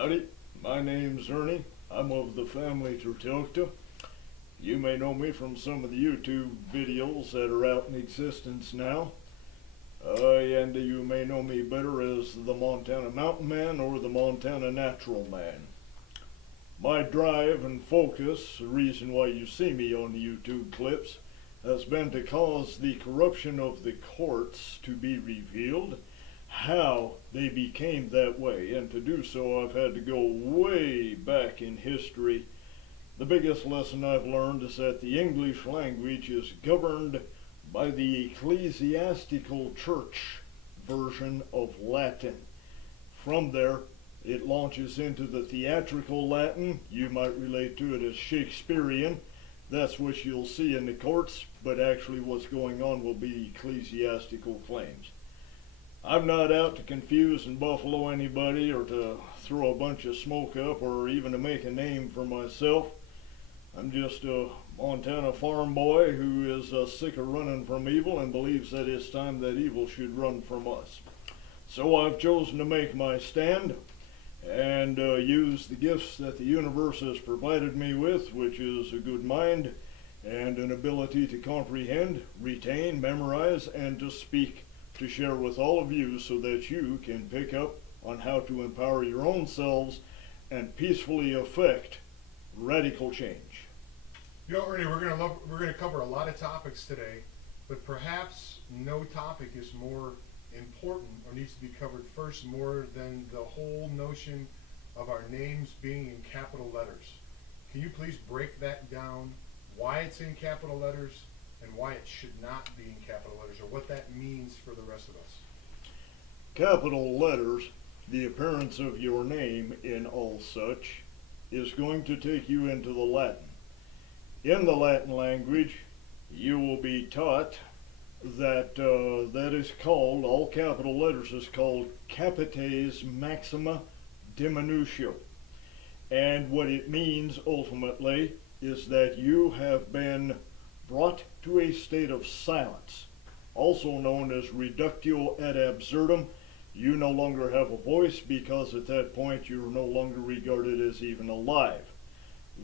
Howdy, my name's Ernie. I'm of the family telgte. You may know me from some of the YouTube videos that are out in existence now. And you may know me better as the Montana Mountain Man or the Montana Natural Man. My drive and focus, the reason why you see me on the YouTube clips, has been to cause the corruption of the courts to be revealed, how they became that way, and to do so I've had to go way back in history. The biggest lesson I've learned is that the English language is governed by the ecclesiastical church version of Latin. From there, it launches into the theatrical Latin. You might relate to it as Shakespearean. That's what you'll see in the courts, but actually what's going on will be ecclesiastical claims. I'm not out to confuse and buffalo anybody or to throw a bunch of smoke up or even to make a name for myself. I'm just a Montana farm boy who is sick of running from evil and believes that it's time that evil should run from us. So I've chosen to make my stand and use the gifts that the universe has provided me with, which is a good mind and an ability to comprehend, retain, memorize, and to speak, to share with all of you so that you can pick up on how to empower your own selves and peacefully affect radical change. You know, Ernie, we're going to cover a lot of topics today, but perhaps no topic is more important or needs to be covered first more than the whole notion of our names being in capital letters. Can you please break that down, why it's in capital letters and why it should not be in capital letters, or what that means for the rest of us? Capital letters, the appearance of your name in all such, is going to take you into the Latin. In the Latin language, you will be taught that that is called, all capital letters is called capites maxima diminutio. And what it means ultimately is that you have been brought to a state of silence, also known as reductio ad absurdum. You no longer have a voice because at that point you're no longer regarded as even alive.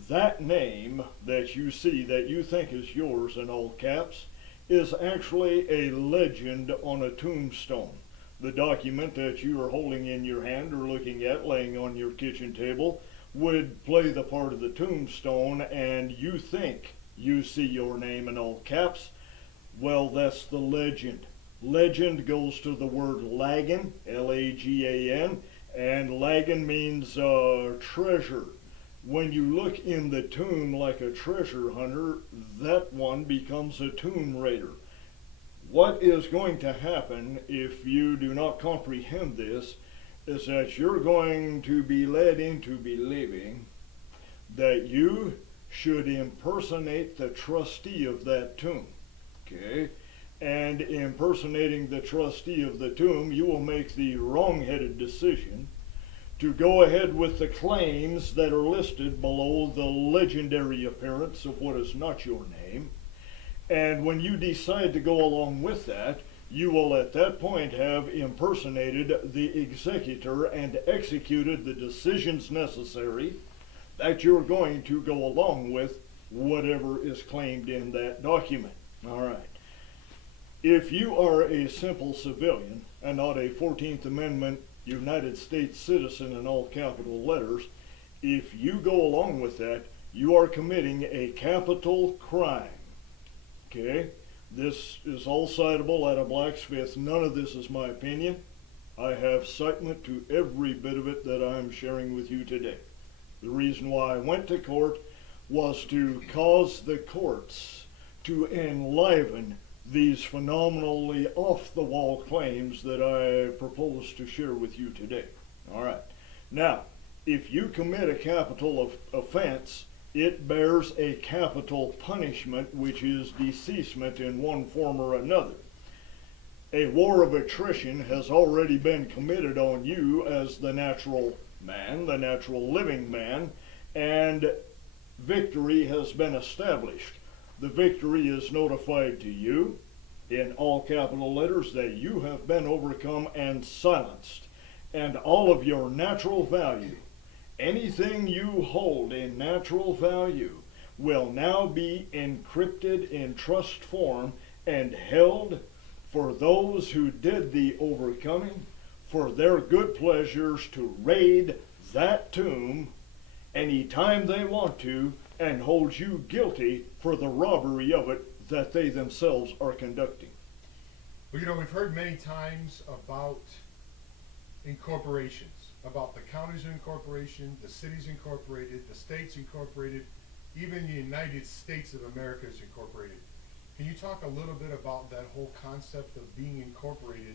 That name that you see, that you think is yours in all caps, is actually a legend on a tombstone. The document that you are holding in your hand or looking at laying on your kitchen table would play the part of the tombstone, and you think you see your name in all caps. Well, that's the legend. Legend goes to the word lagan, L-A-G-A-N, and lagan means treasure. When you look in the tomb like a treasure hunter, that one becomes a tomb raider. What is going to happen if you do not comprehend this is that you're going to be led into believing that you should impersonate the trustee of that tomb. Okay? And impersonating the trustee of the tomb, you will make the wrong-headed decision to go ahead with the claims that are listed below the legendary appearance of what is not your name. And when you decide to go along with that, you will at that point have impersonated the executor and executed the decisions necessary that you're going to go along with whatever is claimed in that document. All right. If you are a simple civilian and not a 14th Amendment United States citizen in all capital letters, if you go along with that, you are committing a capital crime. Okay? This is all citable at a blacksmith. None of this is my opinion. I have citement to every bit of it that I'm sharing with you today. The reason why I went to court was to cause the courts to enliven these phenomenally off-the-wall claims that I propose to share with you today. All right. Now, if you commit a capital offense, it bears a capital punishment, which is deceasement in one form or another. A war of attrition has already been committed on you as the natural man, the natural living man, and victory has been established. The victory is notified to you in all capital letters that you have been overcome and silenced, and all of your natural value Anything you hold in natural value will now be encrypted in trust form and held for those who did the overcoming, for their good pleasures to raid that tomb any time they want to and hold you guilty for the robbery of it that they themselves are conducting. Well, we've heard many times about incorporations, about the counties incorporation, the cities incorporated, the states incorporated, even the United States of America is incorporated. Can you talk a little bit about that whole concept of being incorporated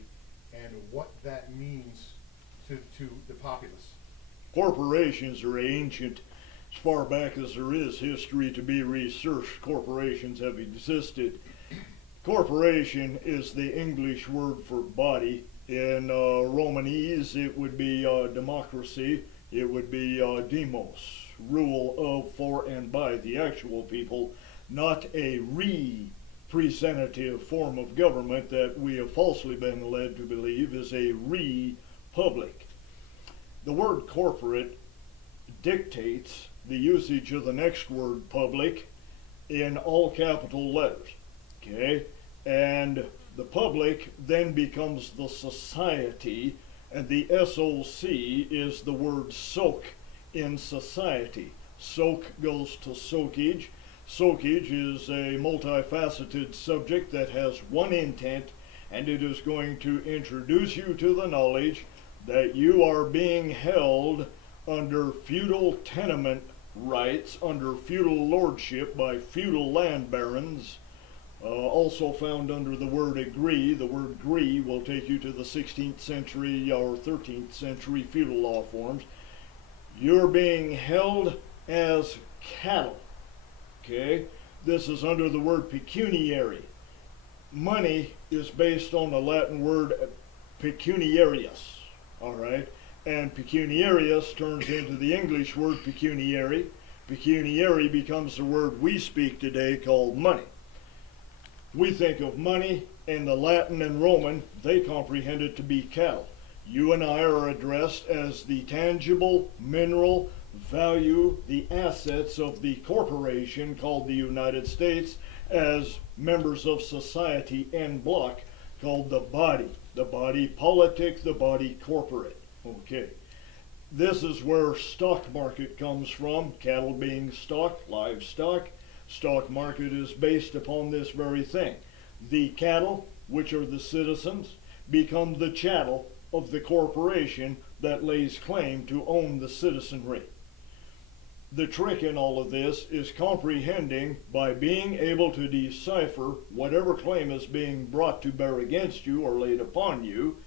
and what that means to the populace? Corporations are ancient. As far back as there is history to be researched, corporations have existed. Corporation is the English word for body. In Romanese, it would be democracy. It would be demos, rule of, for, and by the actual people, not a representative form of government that we have falsely been led to believe is a republic. The word corporate dictates the usage of the next word, public, in all capital letters. Okay? And the public then becomes the society, and the SOC is the word soak in society. Soak goes to soakage. Soakage is a multifaceted subject that has one intent, and it is going to introduce you to the knowledge that you are being held under feudal tenement rights, under feudal lordship by feudal land barons, also found under the word agree. The word gree will take you to the 16th century or 13th century feudal law forms. You're being held as cattle. Okay? This is under the word pecuniary. Money is based on the Latin word pecuniarius. All right? And pecuniarius turns into the English word pecuniary. Pecuniary becomes the word we speak today called money. We think of money, and the Latin and Roman, they comprehend it to be cattle. You and I are addressed as the tangible mineral value, the assets of the corporation called the United States, as members of society en bloc called the body politic, the body corporate. Okay. This is where stock market comes from, cattle being stock, livestock. Stock market is based upon this very thing. The cattle, which are the citizens, become the chattel of the corporation that lays claim to own the citizenry. The trick in all of this is comprehending by being able to decipher whatever claim is being brought to bear against you or laid upon you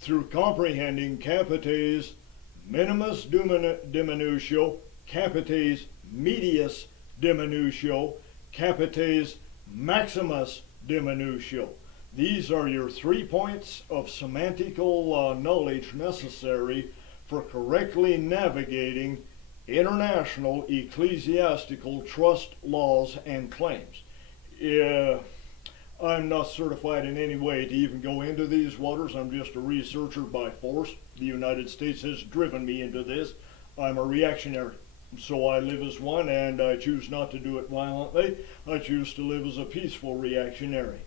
through comprehending capites minimus diminutio, capites medius diminutio, capites maximus diminutio. These are your 3 points of semantical knowledge necessary for correctly navigating international ecclesiastical trust laws and claims. I'm not certified in any way to even go into these waters. I'm just a researcher by force. The United States has driven me into this. I'm a reactionary. So I live as one, and I choose not to do it violently. I choose to live as a peaceful reactionary.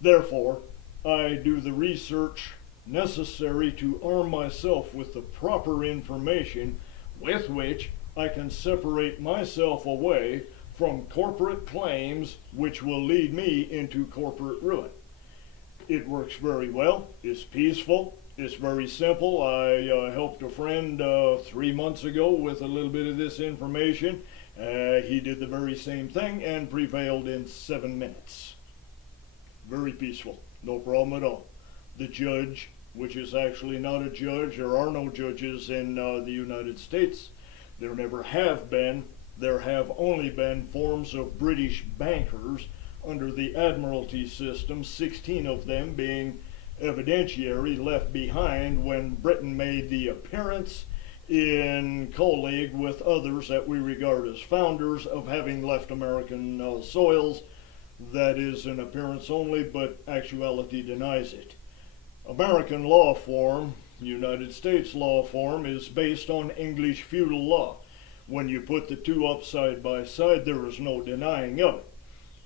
Therefore, I do the research necessary to arm myself with the proper information with which I can separate myself away from corporate claims which will lead me into corporate ruin. It works very well. It's peaceful. It's very simple. I helped a friend 3 months ago with a little bit of this information. He did the very same thing and prevailed in 7 minutes. Very peaceful. No problem at all. The judge, which is actually not a judge, there are no judges in the United States. There never have been. There have only been forms of British bankers under the Admiralty system, 16 of them being evidentiary left behind when Britain made the appearance in colleague with others that we regard as founders of having left American soils. That is an appearance only, but actuality denies it. American law form United States law form is based on English feudal law. When you put the two up side by side, there is no denying of it.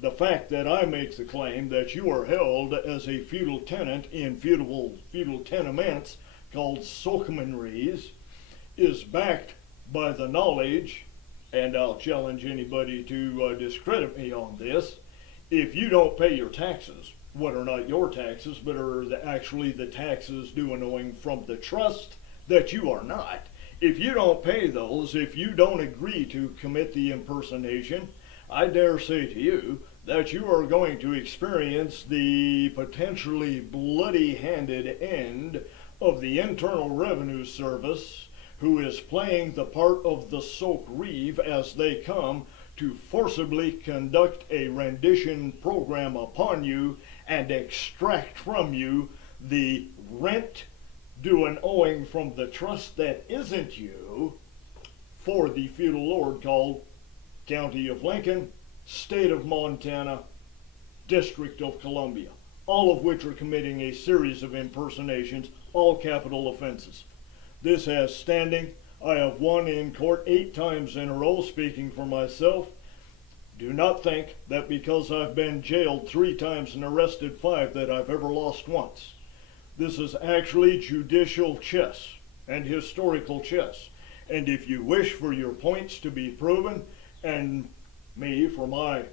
The fact that I make the claim that you are held as a feudal tenant in feudal tenements called sokemenries is backed by the knowledge, and I'll challenge anybody to discredit me on this, if you don't pay your taxes, what are not your taxes, but are actually the taxes due and owing from the trust that you are not, if you don't pay those, if you don't agree to commit the impersonation, I dare say to you that you are going to experience the potentially bloody-handed end of the Internal Revenue Service, who is playing the part of the soak reeve as they come to forcibly conduct a rendition program upon you and extract from you the rent due and owing from the trust that isn't you for the feudal lord called County of Lincoln, State of Montana, District of Columbia, all of which are committing a series of impersonations, all capital offenses. This has standing. I have won in court 8 times in a row, speaking for myself. Do not think that because I've been jailed 3 times and arrested 5 that I've ever lost once. This is actually judicial chess and historical chess. And if you wish for your points to be proven, and me for my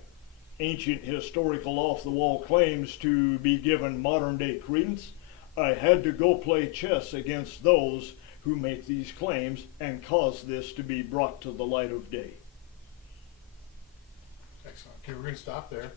ancient historical off-the-wall claims to be given modern-day credence, I had to go play chess against those who make these claims and cause this to be brought to the light of day. Excellent. Okay, we're going to stop there.